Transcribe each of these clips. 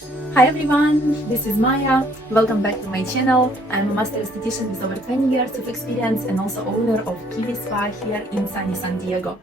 Hi everyone, this is Maya. Welcome back to my channel. I'm a master esthetician with over 20 years of experience and also owner of Kiwi Spa here in sunny San Diego.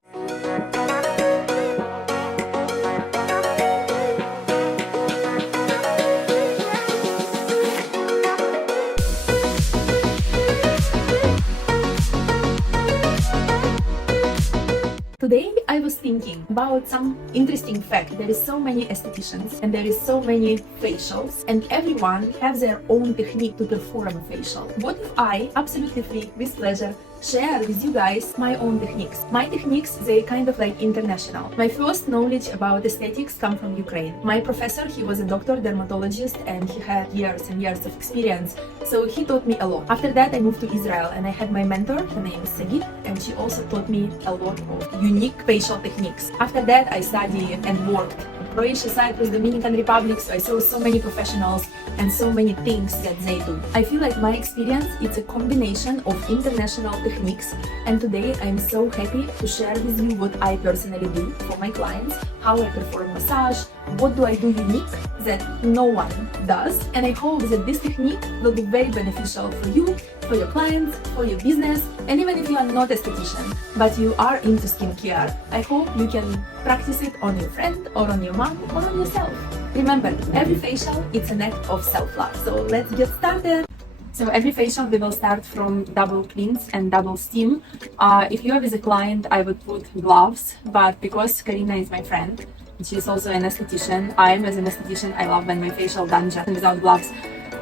Today I was thinking about some interesting fact. There is so many estheticians and there is so many facials and everyone has their own technique to perform a facial. What if I, absolutely free, with pleasure, share with you guys my own techniques? My techniques, they kind of like international. My first knowledge about aesthetics come from Ukraine. My professor, he was a doctor, dermatologist, and he had years and years of experience. So he taught me a lot. After that, I moved to Israel and I had my mentor, her name is Sagit, and she also taught me a lot of unique facial techniques. After that, I studied and worked in Croatia, Cyprus, Dominican Republic, so I saw so many professionals and so many things that they do. I feel like my experience, it's a combination of international techniques, and today I'm so happy to share with you what I personally do for my clients, how I perform massage, what do I do unique that no one does, and I hope that this technique will be very beneficial for you, for your clients, for your business, and even if you are not an esthetician, but you are into skincare, I hope you can practice it on your friend or on your mom or on yourself. Remember, every facial, it's an act of self-love. So let's get started. So every facial, we will start from double cleanse and double steam. If you are with a client, I would put gloves, but because Karina is my friend, she's also an esthetician. I am as an esthetician, I love when my facial done just without gloves.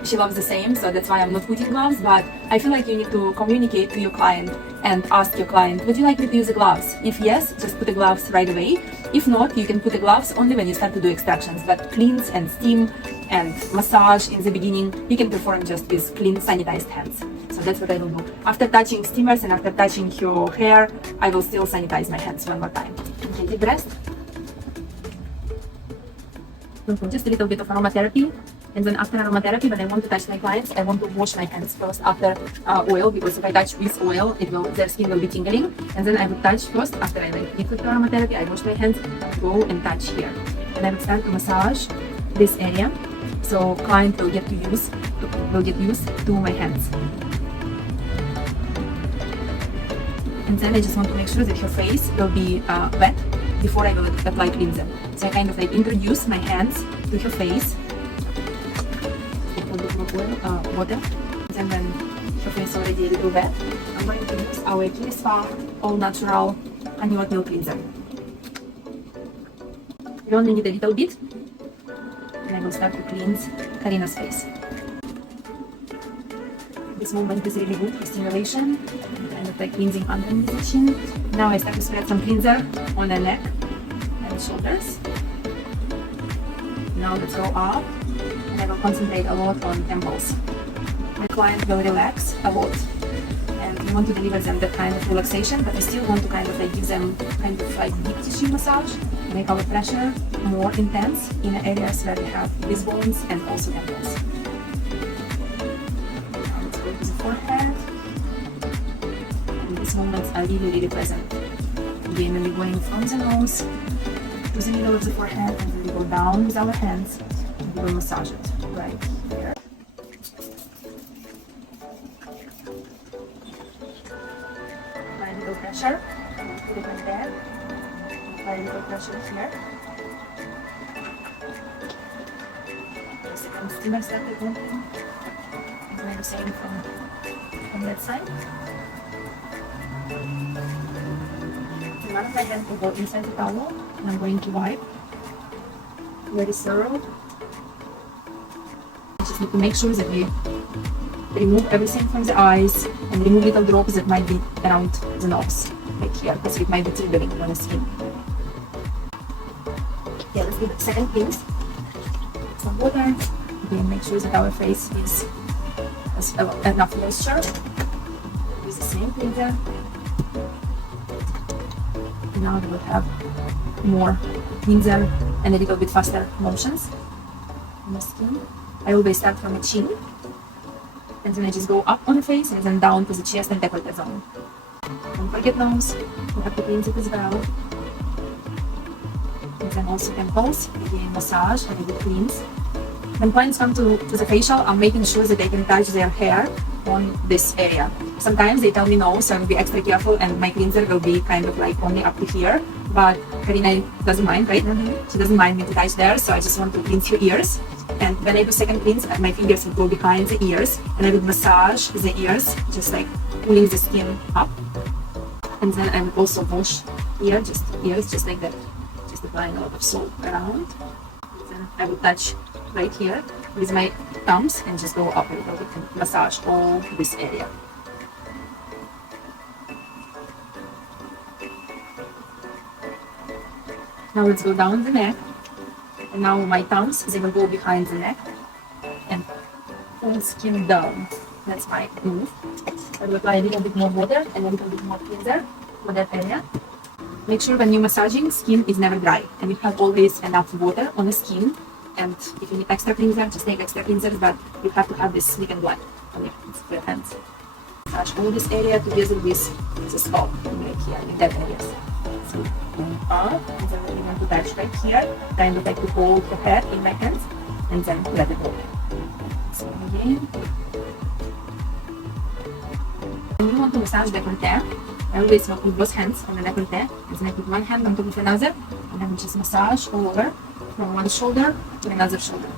She loves the same, so that's why I'm not putting gloves, but I feel like you need to communicate to your client and ask your client, would you like me to use the gloves? If yes, just put the gloves right away. If not, you can put the gloves only when you start to do extractions, but cleanse and steam and massage in the beginning, you can perform just with clean, sanitized hands. So that's what I will do. After touching steamers and after touching your hair, I will still sanitize my hands one more time. Okay, deep breath. Just a little bit of aromatherapy. And then after aromatherapy, when I want to touch my clients, I want to wash my hands first after oil, because if I touch with oil, their skin will be tingling. And then I would touch first after I give the aromatherapy, I wash my hands, go and touch here. And I would start to massage this area, so client will get used to my hands. And then I just want to make sure that her face will be wet before I will apply cleanser. So I kind of like introduce my hands to her face. Water. And then her face already a little wet, I'm going to use our Kiwi Spa all natural honey oat milk cleanser. We only need a little bit, and I will start to cleanse Karina's face. This movement is really good for stimulation, kind of like cleansing underneath the chin. Now I start to spread some cleanser on the neck and shoulders. Now let's go up. And I will concentrate a lot on temples. My client will relax a lot, and we want to deliver them that kind of relaxation, but we still want to kind of like give them kind of like deep tissue massage, make our pressure more intense in the areas where we have these bones and also temples. Now let's go to the forehead. And these movements are really, really pleasant. Again, we're going from the nose to the middle of the forehead, and then we go down with our hands. We will massage it right here. Apply a little pressure, put it right there. Apply a little pressure here. The second steamer started moving. And then the same from that side. And one of my hands will go inside the towel, and I'm going to wipe very thorough. Just need to make sure that we remove everything from the eyes and remove little drops that might be around the nose, like here, because it might be tingling on the skin. Okay, let's do the second cleanse. Some water. Again, make sure that our face has enough moisture. Use the same cleanser. Now we will have more cleanser and a little bit faster motions on the skin. I always start from the chin, and then I just go up on the face and then down to the chest and decollete zone. Don't forget nose, you have to cleanse it as well. And then also temples, again massage and a good cleanse. When clients come to the facial, I'm making sure that they can touch their hair on this area. Sometimes they tell me no, so I'll be extra careful and my cleanser will be kind of like only up to here. But Karina doesn't mind, right? She doesn't mind me to touch there, so I just want to cleanse her ears. And when I do second cleanse, my fingers would go behind the ears and I would massage the ears, just like pulling the skin up. And then I would also wash ears just like that, just applying a lot of soap around. And then I would touch right here with my thumbs and just go up a little bit and massage all this area. Now let's go down the neck. And now my thumbs, they will go behind the neck and pull skin down. That's my move. I will apply a little bit more water and a little bit more cleanser for that area. Make sure when you're massaging, skin is never dry and you have always enough water on the skin. And if you need extra cleanser, just take extra cleanser, but you have to have this slip and blood on your hands. Massage all this area together with the scalp right here in that area. So up, and then we want to touch right here, kind of like to hold the head in my hands and then let it go. So again. When you want to massage the décolleté, I always want to put both hands on the décolleté, and then I put one hand on top of another, and then just massage all over from one shoulder to another shoulder.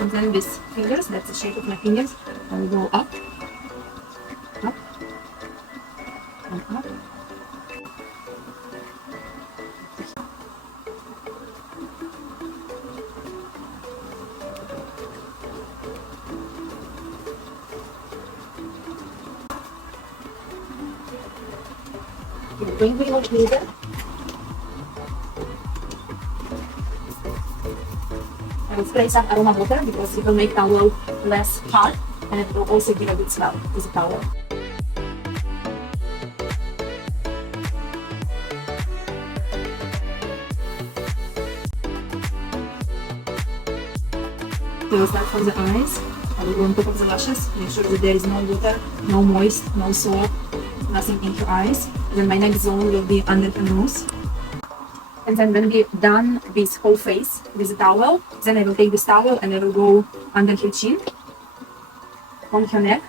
And then with fingers, that's the shape of my fingers, I will go up, up, and up. Bring the whole cleanser. I will spray some aroma water because it will make towel less hot and it will also give a good smell to the towel. I will start from the eyes. I will go on top of the lashes, make sure that there is no water, no moist, no soap, nothing in your eyes. Then my next zone will be under the nose. And then when we're done with whole face with the towel, then I will take this towel and I will go under her chin, on her neck,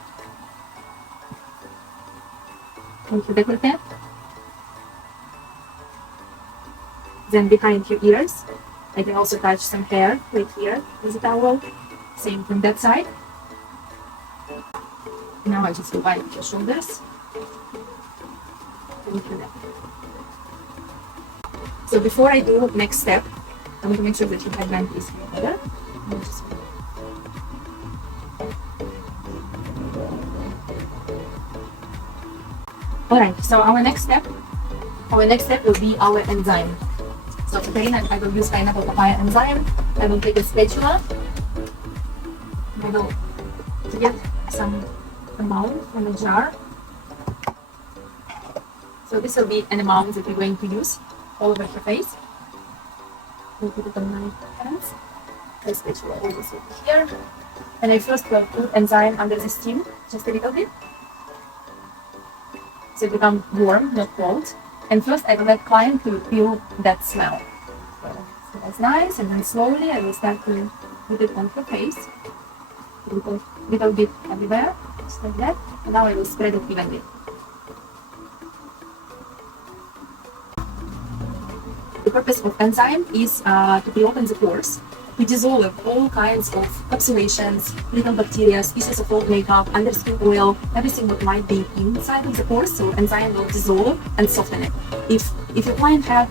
on her décolleté, then behind her ears. I can also touch some hair right here with the towel, same from that side. Now I just will wipe her shoulders. So before I do next step, I want to make sure that your headband is together. Alright, so our next step will be our enzyme. So today I will use pineapple papaya enzyme. I will take a spatula. I will get some amount from a jar. So this will be an amount that we're going to use all over her face. I'll put it on my hands. The spatula always over here. And I first will put enzyme under the steam, just a little bit. So it becomes warm, not cold. And first I will let client to feel that smell. So it smells nice, and then slowly I will start to put it on her face. Little bit everywhere, just like that. And now I will spread it evenly. The purpose of enzyme is to reopen the pores, to dissolve all kinds of encapsulations, little bacteria, pieces of old makeup, underskin oil, everything that might be inside of the pores. So enzyme will dissolve and soften it. If your client have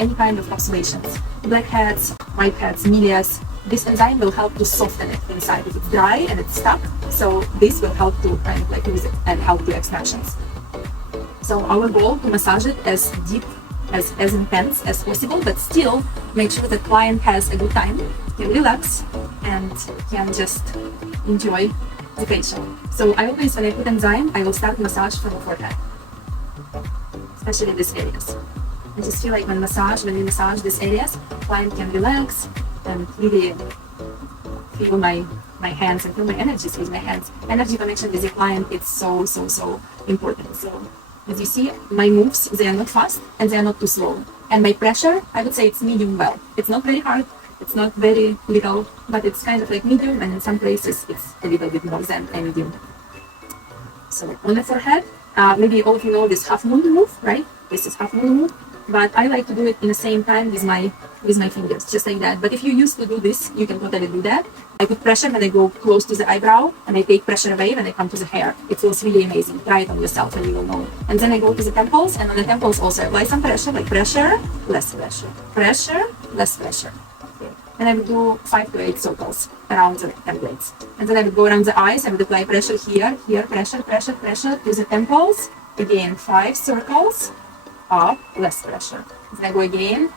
any kind of encapsulations, blackheads, whiteheads, milias, this enzyme will help to soften it inside. If it's dry and it's stuck, so this will help to kind of like use it and help to extractions. So our goal to massage it as deep, as intense as possible, but still make sure that client has a good time, can relax, and can just enjoy the facial. So I always, when I put enzyme, I will start massage from the forehead, especially these areas. I just feel like when we massage these areas, client can relax and really feel my hands and feel my energy with my hands. Energy connection with the client, it's so important. So as you see, my moves, they are not fast and they are not too slow. And my pressure, I would say it's medium well. It's not very hard, it's not very little, but it's kind of like medium, and in some places it's a little bit more than a medium. So on the forehead, maybe all of you know this half moon move, right? This is half moon move, but I like to do it in the same time with my fingers, just like that. But if you used to do this, you can totally do that. I put pressure when I go close to the eyebrow, and I take pressure away when I come to the hair. It feels really amazing. Try it on yourself and you will know. And then I go to the temples, and on the temples also apply some pressure, like pressure, less pressure, pressure, less pressure. Okay. And I would do 5 to 8 circles around the templates. And then I would go around the eyes. I would apply pressure here, here, pressure, pressure, pressure to the temples. Again, 5 circles, up, less pressure. Then I go again,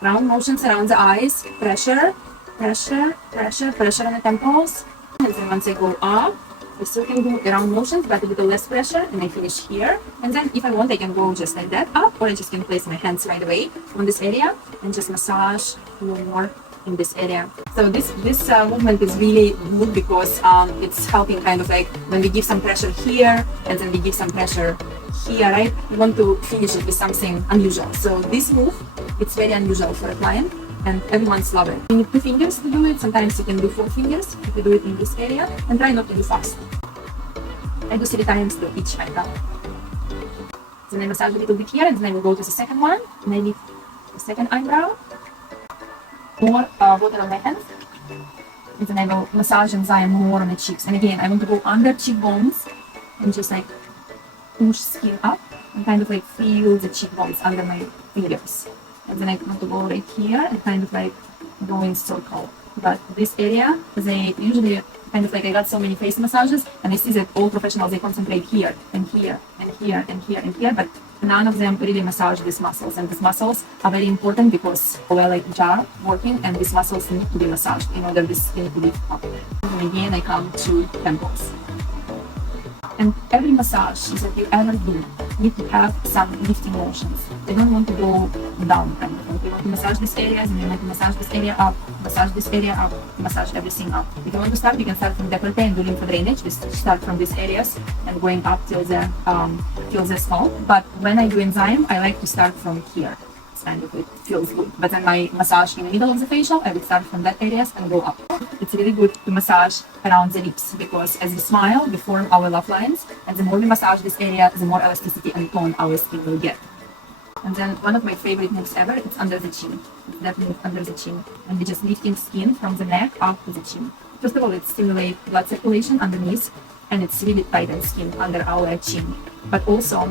round motions around the eyes, pressure, pressure, pressure, pressure on the temples. And then once I go up, I still can do around motions, but a little less pressure, and I finish here. And then if I want, I can go just like that up, or I just can place my hands right away on this area and just massage more in this area. So this movement is really good because it's helping kind of like when we give some pressure here and then we give some pressure here, right? We want to finish it with something unusual. So this move, it's very unusual for a client, and everyone's love it. You need 2 fingers to do it. Sometimes you can do 4 fingers if you do it in this area, and try not to do fast. I do 3 times to each eyebrow. Then I massage a little bit here, and then I will go to the second one, and I lift the second eyebrow. More water on my hands, and then I will massage enzyme more on the cheeks. And again, I want to go under cheekbones and just like push skin up and kind of like feel the cheekbones under my fingers. And then I want to go right here and kind of like go in circle. But this area, they usually kind of like, I got so many face massages, and I see that all professionals, they concentrate here and here and here and here and here, but none of them really massage these muscles. And these muscles are very important because we're like jar working, and these muscles need to be massaged in order this skin to lift up. And again, I come to temples. And every massage that you ever do need to have some lifting motions. They don't want to go down kind of thing. You want to massage these areas, and you want to massage this area up, massage this area up, massage everything up. If you want to start, you can start from décolleté and do lymph drainage. Just start from these areas and going up till the skull. But when I do enzyme, I like to start from here. Kind of it feels good. But then my massage in the middle of the facial, I would start from that areas and go up. It's really good to massage around the lips because as we smile, we form our laugh lines, and the more we massage this area, the more elasticity and tone our skin will get. And then one of my favorite moves ever, it's under the chin. It's definitely under the chin. And we're just lifting skin from the neck up to the chin. First of all, it stimulates blood circulation underneath, and it's really tightens skin under our chin. But also,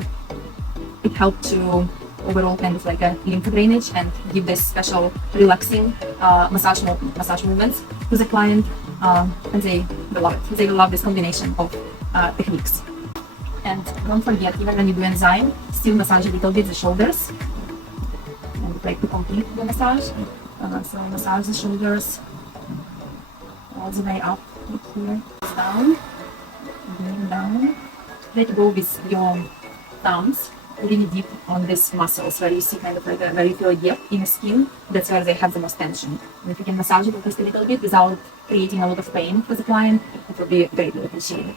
it helps to overall kind of like a lymph drainage and give this special relaxing massage movements to the client, and they love it. They love this combination of techniques. And don't forget, even when you do enzyme, still massage a little bit the shoulders and like to complete the massage. So massage the shoulders all the way up here, down, again down. Try to go with your thumbs really deep on these muscles where you see kind of like where you feel a gap in the skin. That's where they have the most tension. And if you can massage it just a little bit without creating a lot of pain for the client, it will be greatly appreciated.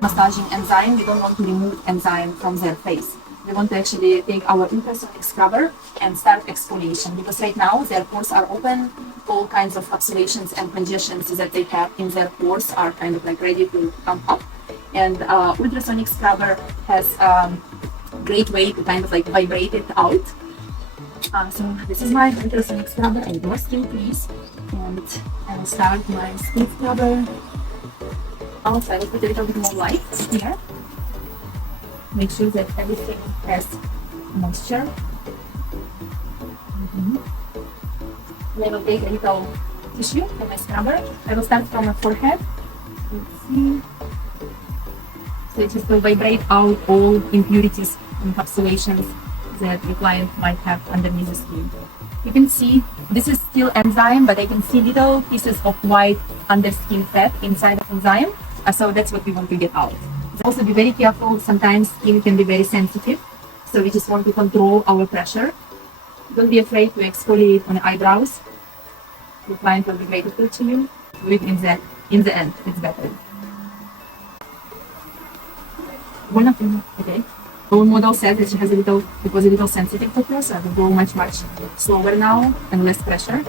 Massaging enzyme, we don't want to remove enzyme from their face. We want to actually take our ultrasonic scrubber and start exfoliation, because right now their pores are open, all kinds of obstructions and congestions that they have in their pores are kind of like ready to come up. And ultrasonic scrubber has a great way to kind of like vibrate it out. So this is my ultrasonic scrubber. I need more skin, please. And I will start my skin scrubber. Also, I will put a little bit more light here. Make sure that everything has moisture. And I will take a little tissue for my scrubber. I will start from my forehead. Let's see. So it just will vibrate out all impurities and encapsulations that the client might have underneath the skin. You can see this is still enzyme, but I can see little pieces of white under skin fat inside of enzyme. So that's what we want to get out. Also be very careful, sometimes skin can be very sensitive. So we just want to control our pressure. Don't be afraid to exfoliate on the eyebrows. The client will be grateful to you. Do it in the end, it's better. One of them, okay. Our model said that it was a little sensitive to her, so I will go much slower now and less pressure.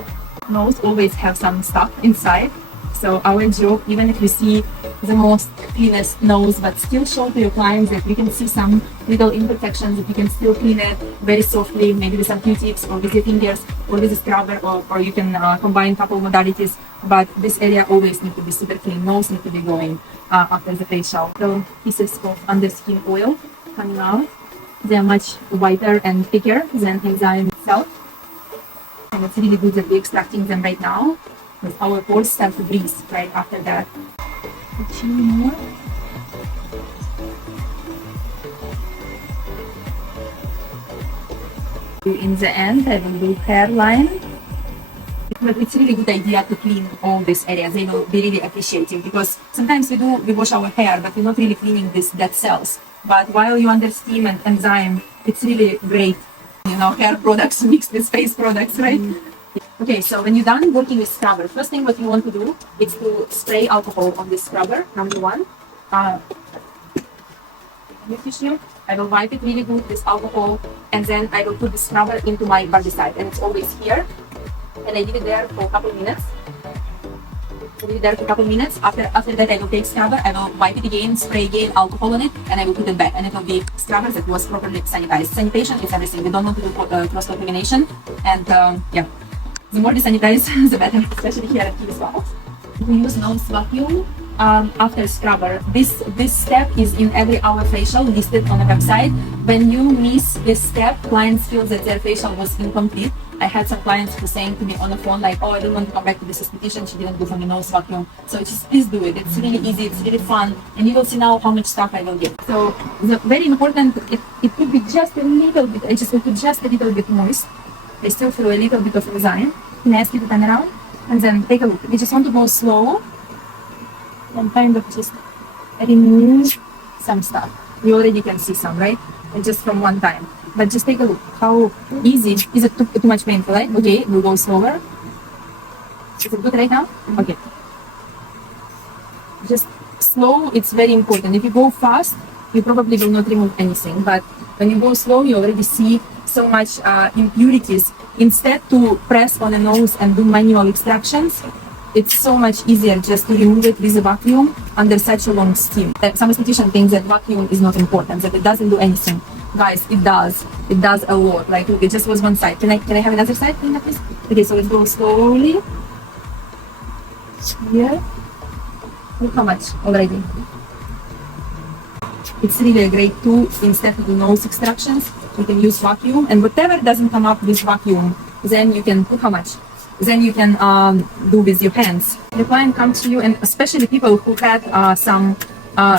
Nose always have some stuff inside. So our job, even if you see the most cleanest nose, but still show to your clients that you can see some little imperfections, that you can still clean it very softly, maybe with some Q-tips or with your fingers or with a scrubber, or you can combine couple modalities. But this area always needs to be super clean. Nose needs to be going after the facial. So pieces of under skin oil coming out. They are much whiter and thicker than enzyme itself. And it's really good that we're extracting them right now, because our pores start to breathe right after that. A few more. In the end, I will do hairline. But it's really good idea to clean all these areas. They will be really appreciative, because sometimes we wash our hair, but we're not really cleaning these dead cells. But while you're under steam and enzyme, it's really great, hair products mixed with face products, right? Okay, so when you're done working with scrubber, first thing what you want to do is to spray alcohol on this scrubber, number one. Tissue. I will wipe it really good with alcohol, and then I will put the scrubber into my body side, and it's always here. And I leave it there for a couple minutes. After that, I will take scrubber, I will wipe it again, spray again alcohol on it, and I will put it back. And it will be scrubber that was properly sanitized. Sanitation is everything. We don't want to do cross-contamination. And yeah, the more we sanitize, the better, especially here at Kiwi Spa. We use nose vacuum after scrubber. This step is in every hour facial listed on the website. When you miss this step, clients feel that their facial was incomplete. I had some clients who saying to me on the phone like, oh, I don't want to come back to this esthetician, she didn't do for me nose vacuum. So just please do it. It's really easy, it's really fun, and you will see now how much stuff I will get. So the very important, it could be just a little bit, I just will put just a little bit moist. I still feel a little bit of enzyme. Can I ask you to turn around? And then take a look. We just want to go slow and kind of just remove some stuff. You already can see some, right? And just from one time. But just take a look how easy. Is it too much painful, right? Okay, we'll go slower. Is it good right now? Okay. Just slow, it's very important. If you go fast, you probably will not remove anything. But when you go slow, you already see so much impurities. Instead to press on the nose and do manual extractions, it's so much easier just to remove it with a vacuum under such a long steam. Some estheticians think that vacuum is not important, that it doesn't do anything. Guys, it does. It does a lot. Like, look, it just was one side. Can I have another side, please? Okay, so let's go slowly. Here. Look how much already. It's really a great tool. Instead of the nose extractions, you can use vacuum, and whatever doesn't come up with vacuum, then you can put how much? Then you can do with your hands. The client comes to you, and especially people who had some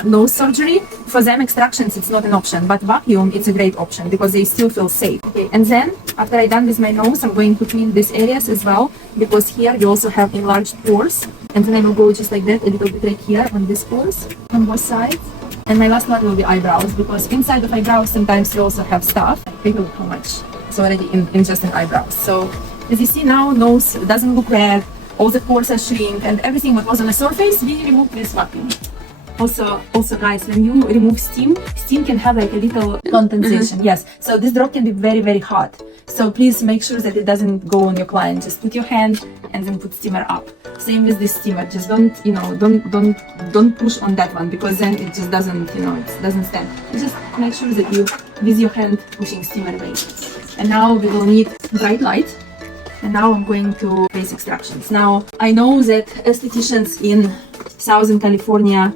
nose surgery, for them extractions it's not an option, but vacuum it's a great option because they still feel safe. Okay, and then after I done with my nose, I'm going to clean these areas as well, because here we also have enlarged pores, and then I will go just like that a little bit right here on these pores on both sides. And my last one will be eyebrows, because inside of eyebrows sometimes you also have stuff. Take a look how much it's already in just an eyebrows. So as you see now, nose doesn't look red, all the pores are shrink, and everything what was on the surface we remove this vacuum. Also guys, when you remove steam can have like a little condensation. Yes, so this drop can be very hot. So please make sure that it doesn't go on your client. Just put your hand and then put steamer up. Same with this steamer. Just don't push on that one, because then it just doesn't, it doesn't stand. Just make sure that you, with your hand, pushing steamer away. And now we will need bright light. And now I'm going to face extractions. Now, I know that estheticians in Southern California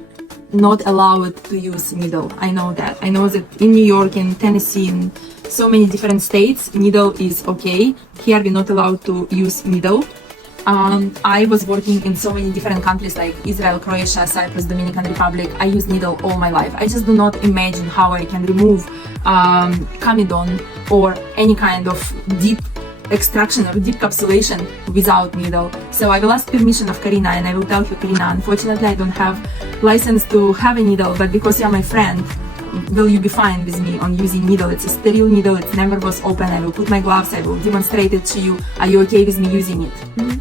not allowed to use needle. I know that. I know that in New York, in Tennessee, in so many different states, needle is okay. Here we're not allowed to use needle. I was working in so many different countries like Israel, Croatia, Cyprus, Dominican Republic. I use needle all my life. I just do not imagine how I can remove comedone or any kind of deep extraction or deep capsulation without needle. So I will ask permission of Karina, and I will tell her, Karina, unfortunately I don't have license to have a needle, but because you're my friend, will you be fine with me on using needle? It's a sterile needle, it never was open. I will put my gloves, I will demonstrate it to you. Are you okay with me using it?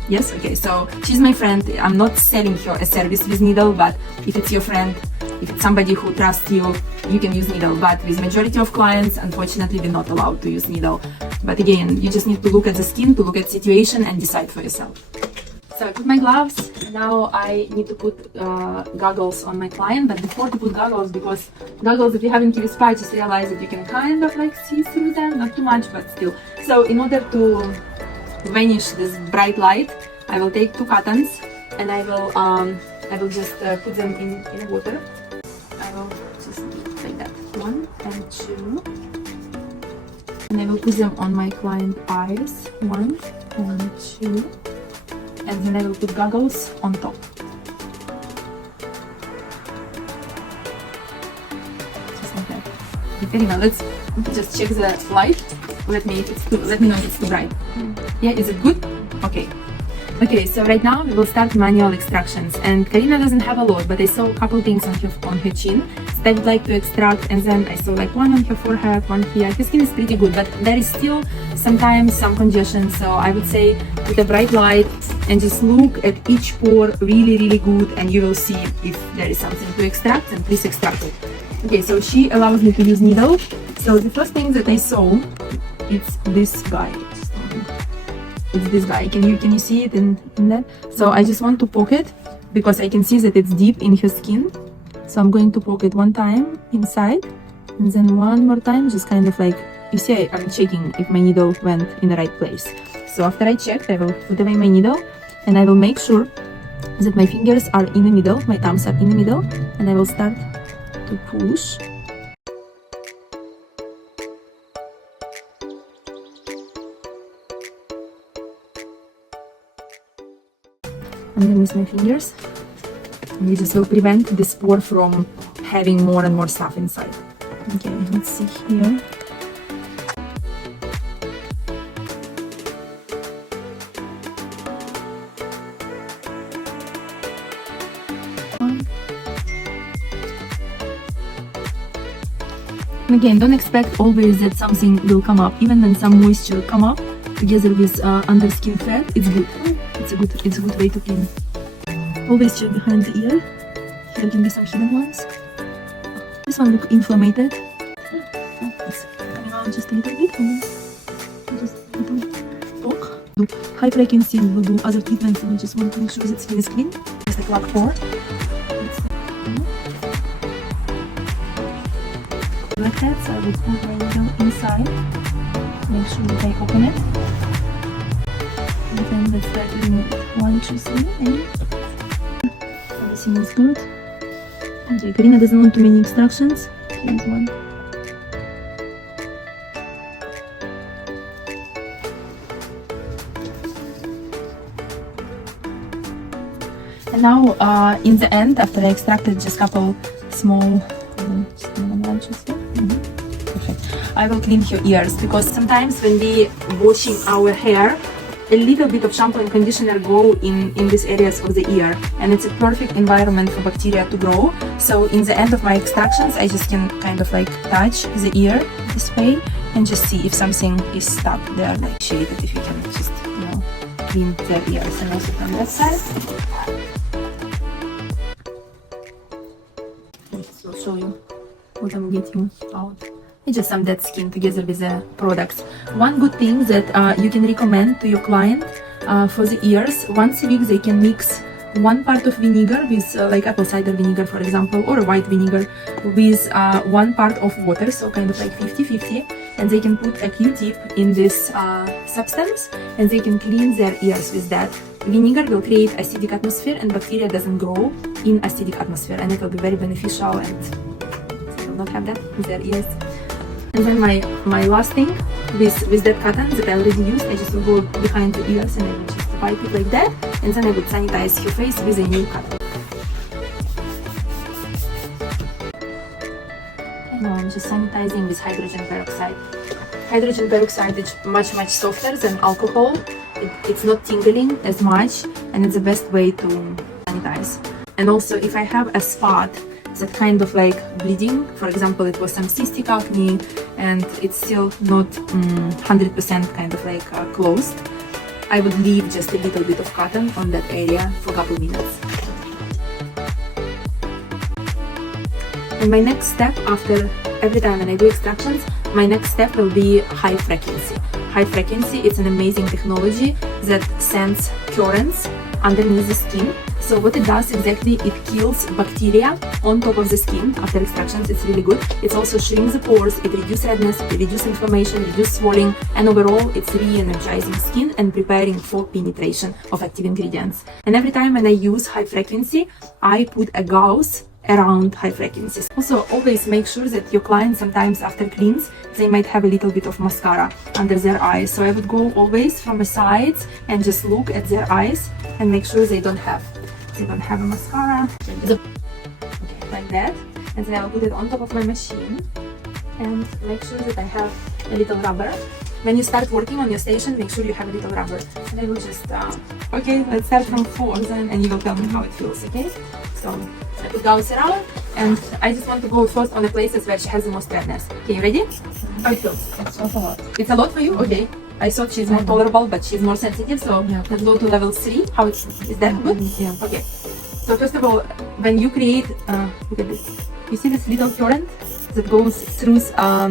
Yes? Okay, so she's my friend. I'm not selling her a service with needle, but if it's your friend, if it's somebody who trusts you, you can use needle. But with majority of clients, unfortunately, we're not allowed to use needle. But again, you just need to look at the skin, to look at situation and decide for yourself. So I put my gloves. Now I need to put goggles on my client. But before to put goggles, because goggles, if you have in Kiwi Spa, I just realized that you can kind of like see through them, not too much, but still. So in order to vanish this bright light, I will take 2 cottons and I will just put them in water. I will just like that, 1 and 2, and I will put them on my client eyes, 1 and 2, and then I will put goggles on top. Just like that. Okay, now let's just check the light. Let me know if it's too bright. Yeah, is it good? Okay. Okay, so right now we will start manual extractions, and Karina doesn't have a lot, but I saw a couple things on her chin that I would like to extract, and then I saw like 1 on her forehead, 1 here. Her skin is pretty good, but there is still sometimes some congestion, so I would say with a bright light and just look at each pore really good, and you will see if there is something to extract, and please extract it. Okay, so she allows me to use needle. So the first thing that I saw, it's this guy. It's this guy. Can you see it in that? So I just want to poke it because I can see that it's deep in her skin. So I'm going to poke it 1 time inside, and then 1 more time, just kind of like, you see I'm checking if my needle went in the right place. So after I checked, I will put away my needle and I will make sure that my fingers are in the middle, my thumbs are in the middle, and I will start to push. And then with my fingers, and this will prevent this pore from having more and more stuff inside. Okay, let's see here. And again, don't expect always that something will come up. Even when some moisture come up together with under skin fat, it's good. It's a good way to clean. Always check behind the ear. There can be some hidden ones. This one look inflamed. It's coming out just a little bit. Just a little poke. Do high frequency, we'll do other treatments, and we just want to make sure that skin is clean. Just like lap 4. Like that, so I will put my needle inside. Make sure that I open it. And then let's start doing it. 1, 2, 3, and everything is good. Okay, Karina doesn't want too many extractions. Here's 1. And now, in the end, after I extracted just a couple small branches here. Perfect. I will clean her ears, because sometimes when we washing our hair, a little bit of shampoo and conditioner go in these areas of the ear, and it's a perfect environment for bacteria to grow. So in the end of my extractions, I just can kind of like touch the ear this way and just see if something is stuck there, like shade it, if you can just, clean their ears. And also from that side. So I'll show you what I'm getting out. It's just some dead skin together with the products. One good thing that you can recommend to your client for the ears, once a week they can mix 1 part of vinegar with like apple cider vinegar, for example, or a white vinegar with 1 part of water, so kind of like 50-50, and they can put a Q-tip in this substance and they can clean their ears with that. Vinegar will create acidic atmosphere, and bacteria doesn't grow in acidic atmosphere, and it will be very beneficial, and they will not have that with their ears. And then my last thing with that cotton that I already used, I just will go behind the ears and I will just wipe it like that, and then I would sanitize her face with a new cotton. And now I'm just sanitizing with hydrogen peroxide. Hydrogen peroxide is much softer than alcohol. It's not tingling as much, and it's the best way to sanitize. And also, if I have a spot that kind of like bleeding, for example, it was some cystic acne and it's still not 100% kind of like closed, I would leave just a little bit of cotton on that area for a couple minutes. And my next step, after every time when I do extractions, my next step will be high frequency. High frequency, it's an amazing technology that sends currents underneath the skin. So what it does exactly, it kills bacteria on top of the skin after extractions. It's really good. It also shrinks the pores, it reduces redness, it reduces inflammation, reduces swelling, and overall it's re-energizing skin and preparing for penetration of active ingredients. And every time when I use high frequency, I put a gauze around high frequencies. Also, always make sure that your clients, sometimes after cleans, they might have a little bit of mascara under their eyes. So I would go always from the sides and just look at their eyes and make sure they don't have a mascara. Okay, like that. And then I'll put it on top of my machine and make sure that I have a little rubber. When you start working on your station, make sure you have a little rubber. And I will just, okay, let's start from 4 then, and you will tell me how it feels, okay? So I put gauze around, and I just want to go first on the places where she has the most redness. Okay, you ready? How it feels? It's a lot. It's a lot for you? Okay. I thought she's more tolerable, but she's more sensitive, so let's go to level 3. How is that good? Yeah. Okay. So first of all, when you create, look at this. You see this little current that goes through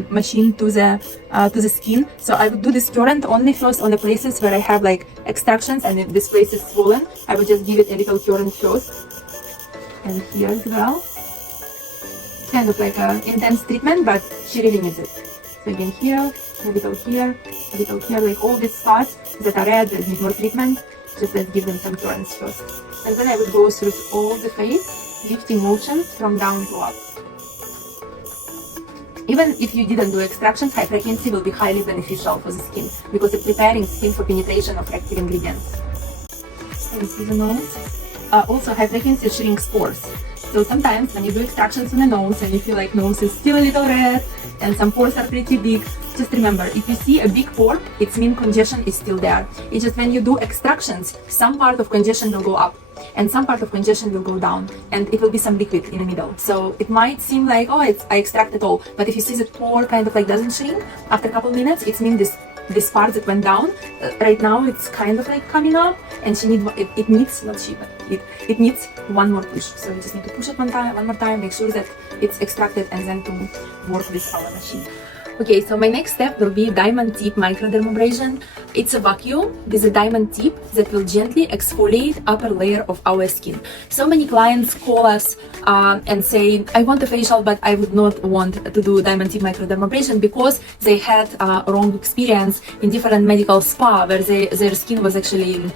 machine to the skin. So I would do this current only first on the places where I have like extractions, and if this place is swollen, I would just give it a little current first. And here as well. Kind of like an intense treatment, but she really needs it. So again here, a little here, like all these spots that are red that need more treatment, just let's give them some currents first. And then I would go through all the face, lifting motions from down to up. Even if you didn't do extractions, high frequency will be highly beneficial for the skin because it's preparing skin for penetration of active ingredients. And you see the nose? Also, high frequency shrinks pores. So sometimes when you do extractions on the nose and you feel like nose is still a little red and some pores are pretty big, just remember, if you see a big pore, it means congestion is still there. It's just when you do extractions, some part of congestion will go up and some part of congestion will go down, and it will be some liquid in the middle. So it might seem like, oh, I extracted all, but if you see that pore kind of like doesn't shrink after a couple minutes, it means this part that went down, right now it's kind of like coming up, and it needs, not she, but it needs one more push. So you just need to push it one more time, make sure that it's extracted, and then to work with our machine. Okay, so my next step will be diamond tip microdermabrasion. It's a vacuum with a diamond tip that will gently exfoliate upper layer of our skin. So many clients call us and say, I want a facial, but I would not want to do diamond tip microdermabrasion because they had a wrong experience in different medical spa where their skin was actually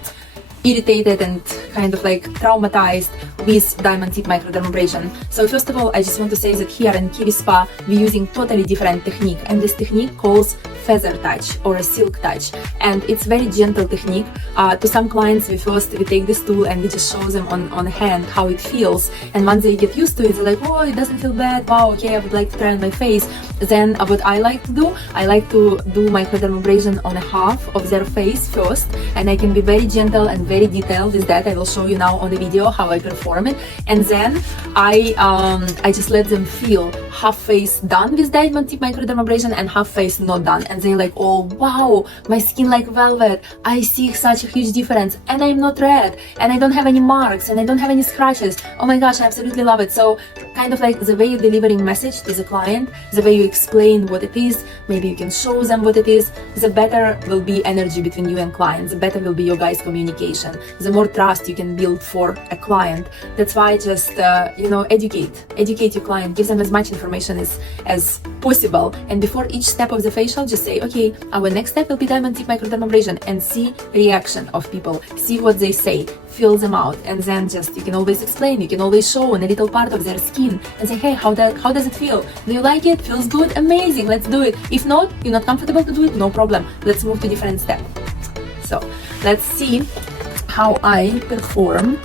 irritated and kind of like traumatized with diamond tip microdermabrasion. So first of all, I just want to say that here in Kiwi Spa, we're using totally different technique, and this technique calls feather touch or a silk touch, and it's very gentle technique. To some clients, we take this tool and we just show them on hand how it feels, and once they get used to it, they're like, oh, it doesn't feel bad, wow, okay, I would like to try on my face. Then what I like to do, I like to do microdermabrasion on a half of their face first, and I can be very gentle and very detailed with that. I will show you now on the video how I perform it, and then I just let them feel half face done with diamond tip microdermabrasion and half face not done, and they're like, oh wow, my skin like velvet, I see such a huge difference, and I'm not red, and I don't have any marks, and I don't have any scratches. Oh my gosh, I absolutely love it. So kind of like the way you're delivering message to the client, the way you explain what it is, maybe you can show them what it is, the better will be energy between you and client, the better will be your guys' communication, the more trust you can build for a client. That's why just educate your client, give them as much information as possible, and before each step of the facial, just say, okay, our next step will be diamond tip microdermabrasion, and see reaction of people, see what they say, feel them out, and then just you can always explain, you can always show on a little part of their skin and say, hey, how does it feel? Do you like it? Feels good? Amazing, let's do it. If not, you're not comfortable to do it, no problem, let's move to different step. So let's see how I perform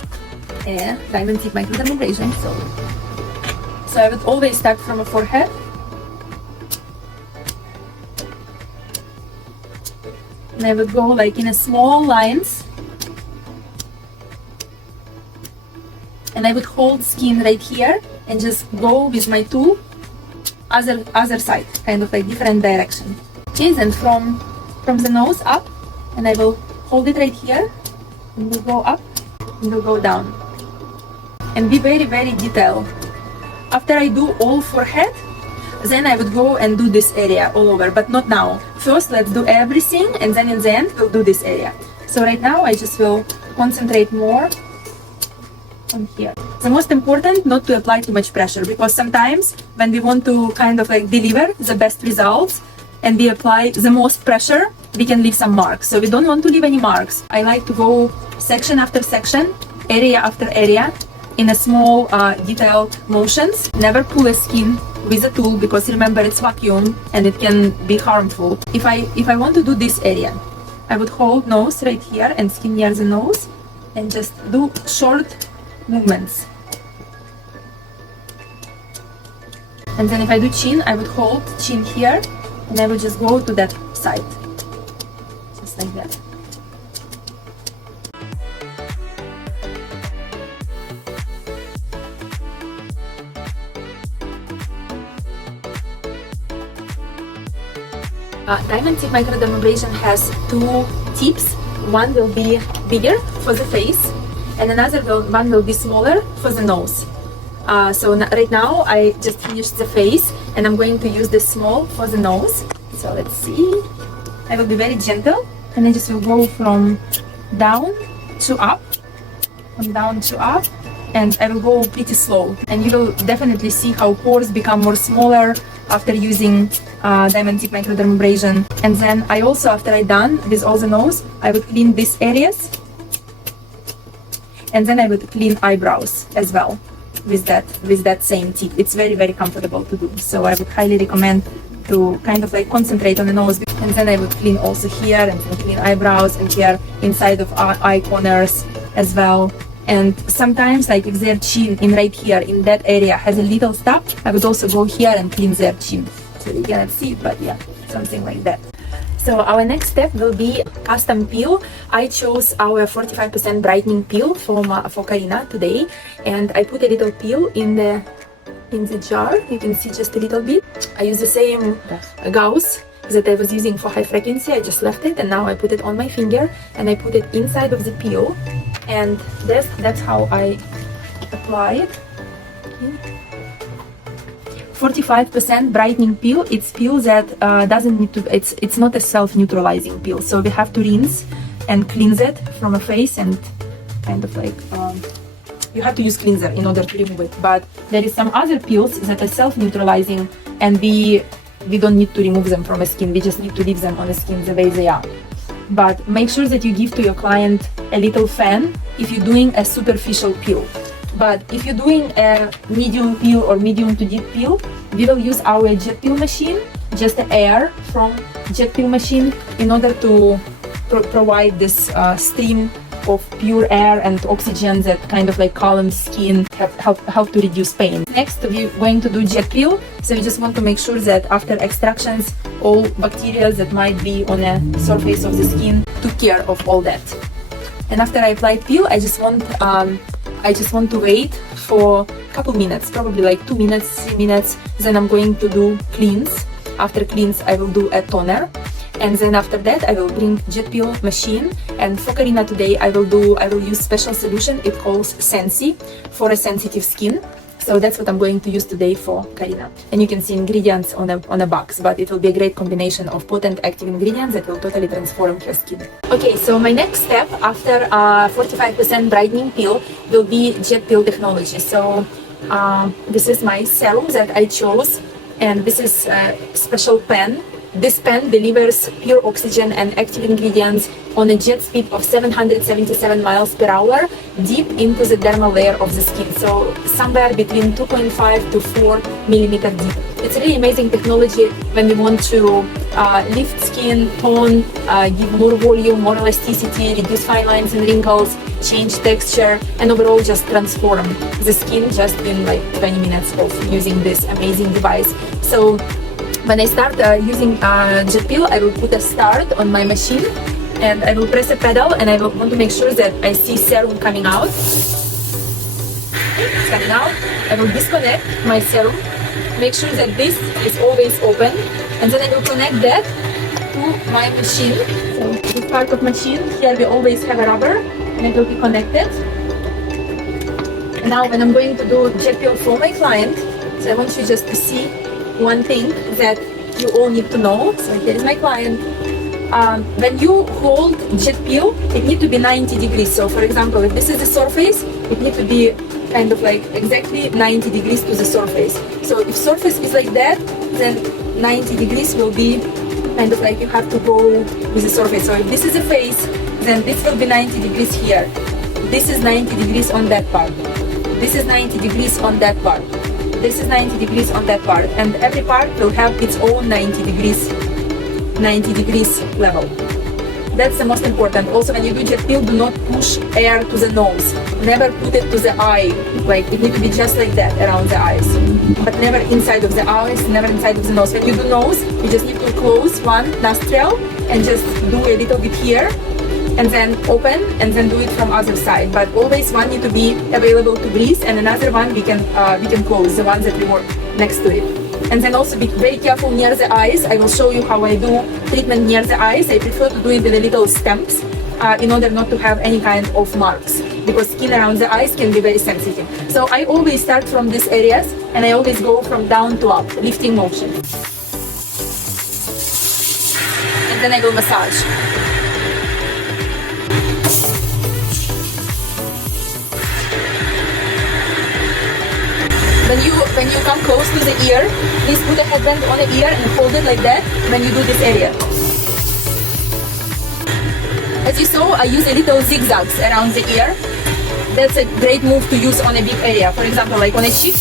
a diamond tip microdermabrasion. So I would always start from a forehead, and I would go like in a small lines, and I would hold skin right here and just go with my tool other side, kind of like different direction. Okay, then from the nose up, and I will hold it right here, and we'll go up and we'll go down, and be very, very detailed After I do all forehead, then I would go and do this area all over, but not now. First, let's do everything, and then in the end, we'll do this area. So right now, I just will concentrate more on here. The most important, not to apply too much pressure, because sometimes when we want to kind of like deliver the best results and we apply the most pressure, we can leave some marks. So we don't want to leave any marks. I like to go section after section, area after area, in a small detailed motions. Never pull a skin with a tool, because remember, it's vacuum and it can be harmful. If I want to do this area, I would hold nose right here and skin near the nose and just do short movements. And then if I do chin, I would hold chin here and I would just go to that side, just like that. Diamond tip microdermabrasion has two tips. One will be bigger for the face, and another one will be smaller for the nose. Right now I just finished the face, and I'm going to use this small for the nose. So let's see. I will be very gentle, and I just will go from down to up, and I will go pretty slow. And you will definitely see how pores become more smaller after using diamond tip microdermabrasion. And then I also, after I done with all the nose, I would clean these areas, and then I would clean eyebrows as well with that same tip. It's very, very comfortable to do. So I would highly recommend to kind of like concentrate on the nose, and then I would clean also here, and then clean eyebrows and here inside of eye corners as well. And sometimes, like if their chin in right here in that area has a little stop, I would also go here and clean their chin. So you cannot see it, but yeah, something like that. So our next step will be custom peel. I chose our 45% brightening peel for Karina today, and I put a little peel in the jar. You can see just a little bit. I use the same gauze that I was using for high frequency. I just left it, and now I put it on my finger and I put it inside of the peel, and that's how I apply it. 45% brightening peel. It's peel that doesn't need to. It's not a self-neutralizing peel, so we have to rinse and cleanse it from a face, and kind of like you have to use cleanser in order to remove it. But there is some other peels that are self-neutralizing, and we don't need to remove them from a skin. We just need to leave them on the skin the way they are. But make sure that you give to your client a little fan if you're doing a superficial peel. But if you're doing a medium peel or medium to deep peel, we will use our jet peel machine, just the air from jet peel machine, in order to provide this stream of pure air and oxygen that kind of like calms skin, help to reduce pain. Next, we're going to do jet peel. So you just want to make sure that after extractions, all bacteria that might be on the surface of the skin took care of all that. And after I apply peel, I just want to wait for a couple minutes, probably like 2 minutes, 3 minutes. Then I'm going to do cleanse. After cleanse, I will do a toner. And then after that, I will bring jet peel machine. And for Karina today, I will use special solution. It calls Sensi for a sensitive skin. So that's what I'm going to use today for Karina. And you can see ingredients on a box, but it will be a great combination of potent active ingredients that will totally transform your skin. Okay, so my next step after 45% brightening peel will be jet peel technology. So this is my serum that I chose, and this is a special pen. This pen delivers pure oxygen and active ingredients on a jet speed of 777 miles per hour deep into the dermal layer of the skin. So somewhere between 2.5 to 4 millimeter deep. It's a really amazing technology when we want to lift skin, tone, give more volume, more elasticity, reduce fine lines and wrinkles, change texture, and overall just transform the skin just in like 20 minutes of using this amazing device. So when I start using jet peel, I will put a start on my machine, and I will press a pedal, and I will want to make sure that I see serum coming out. It's coming out. I will disconnect my serum, make sure that this is always open, and then I will connect that to my machine. So this part of machine, here we always have a rubber, and it will be connected. And now when I'm going to do jet peel for my client, So I want you just to see one thing that you all need to know. So here is my client. When you hold jet peel, it needs to be 90 degrees. So for example, if this is the surface, it needs to be kind of like exactly 90 degrees to the surface. So if surface is like that, then 90 degrees will be kind of like you have to go with the surface. So if this is a face, then this will be 90 degrees here. This is 90 degrees on that part. This is 90 degrees on that part. This is 90 degrees on that part. And every part will have its own 90 degrees level. That's the most important. Also, when you do jet peel, do not push air to the nose. Never put it to the eye. Like it needs to be just like that around the eyes, but never inside of the eyes, never inside of the nose. When you do nose, you just need to close one nostril and just do a little bit here, and then open, and then do it from other side. But always one need to be available to breathe, and another one we can close, the ones that we work next to it. And then also be very careful near the eyes. I will show you how I do treatment near the eyes. I prefer to do it with the little stamps in order not to have any kind of marks, because skin around the eyes can be very sensitive. So I always start from these areas, and I always go from down to up, lifting motion. And then I will massage. When you come close to the ear, please put a headband on the ear and hold it like that when you do this area. As you saw, I use a little zigzags around the ear. That's a great move to use on a big area. For example, like on a cheek.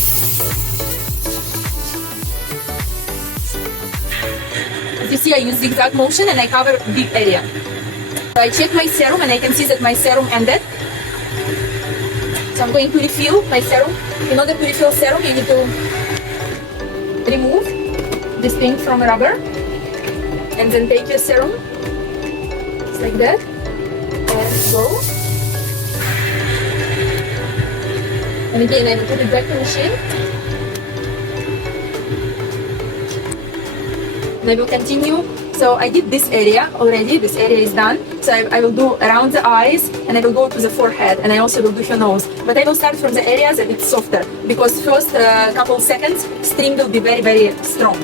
As you see, I use zigzag motion and I cover big area. So I check my serum and I can see that my serum ended. So I'm going to refill my serum. In order to refill serum, you need to remove this thing from a rubber and then take your serum, just like that, and go. And again, I will put it back to the machine. And I will continue. So I did this area already, this area is done. So I will do around the eyes, and I will go to the forehead, and I also will do your nose. But I will start from the areas that it's softer, because first couple seconds, steam will be very, very strong.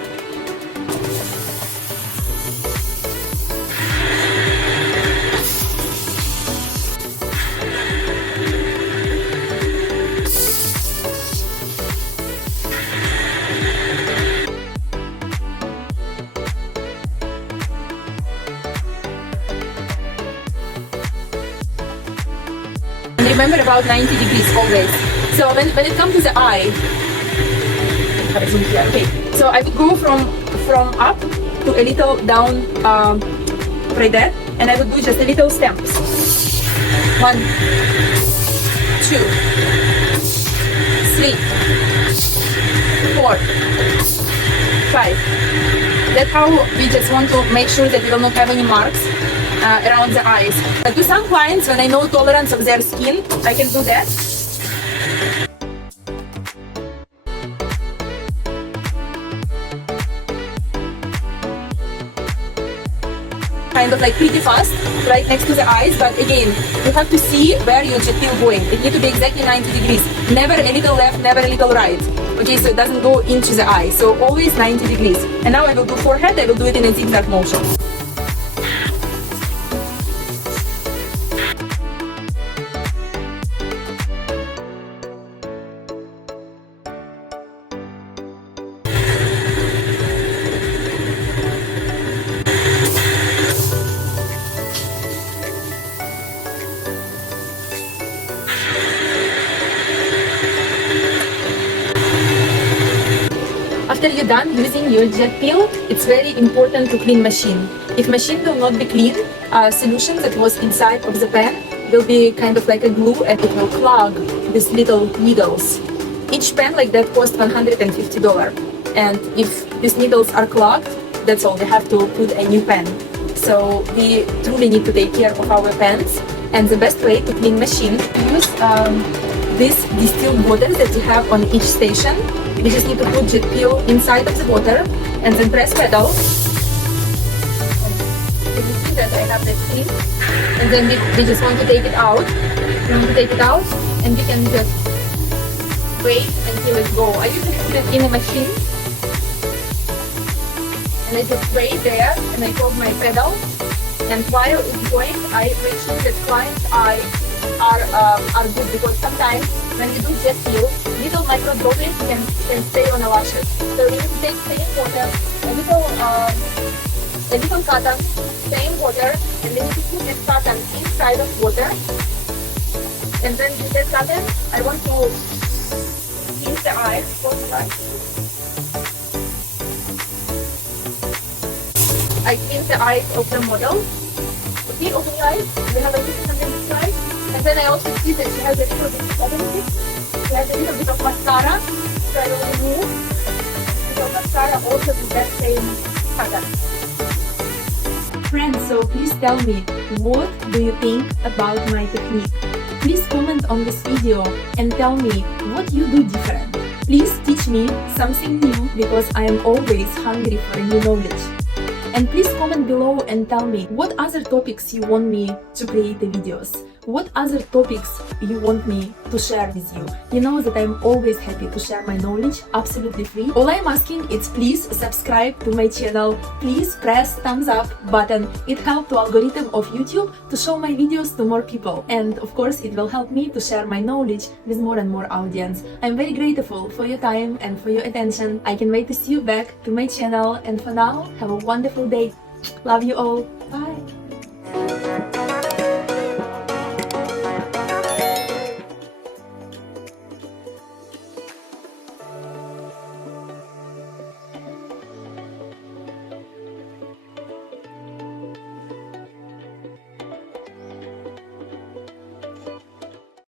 Remember about 90 degrees always. So when it comes to the eye, okay. So I would go from up to a little down right there, and I would do just a little stamps. 1, 2, 3, 4, 5. That's how we just want to make sure that we will not have any marks around the eyes. But to some clients, when I know tolerance of their skin, I can do that. Kind of like pretty fast, right next to the eyes, but again, you have to see where your jet peel going. It needs to be exactly 90 degrees. Never a little left, never a little right. Okay, so it doesn't go into the eye. So always 90 degrees. And now I will do forehead, I will do it in a zigzag motion. After you're done using your jet peel, it's very important to clean machine. If machine will not be clean, solution that was inside of the pan will be kind of like a glue, and it will clog these little needles. Each pen like that costs $150. And if these needles are clogged, that's all, we have to put a new pen. So we truly need to take care of our pens. And the best way to clean machine, use this distilled water that you have on each station. We just need to put jet peel inside of the water and then press pedal. You can see that I have that clean. And then we just want to take it out. We want to take it out, and we can just wait and feel it go. I usually put it in a machine and I just wait there and I hold my pedal, and while it's going I make sure that clients' eyes are good, because sometimes when you do jet peel, little micro droplets can stay on the lashes. So you take same water, a little cotton, same water, and then you put this cotton inside of water, and then with this cotton I want to cleanse the eyes, close the eyes. I cleanse the eyes of the model. Okay, open your eyes. We have a little under this side. And then I also see that she has a little bit of stubbornness. She has a little bit of mascara. So I will remove the mascara also with that same pattern. Friends, so please tell me, what do you think about my technique? Please comment on this video and tell me what you do different. Please teach me something new, because I am always hungry for new knowledge. And please comment below and tell me what other topics you want me to create the videos. What other topics you want me to share with you. You know that I'm always happy to share my knowledge absolutely free. All I'm asking is please subscribe to my channel. Please press thumbs up button. It helps the algorithm of YouTube to show my videos to more people. And of course it will help me to share my knowledge with more and more audience. I'm very grateful for your time and for your attention. I can wait to see you back to my channel. And for now, have a wonderful day. Love you all. Bye.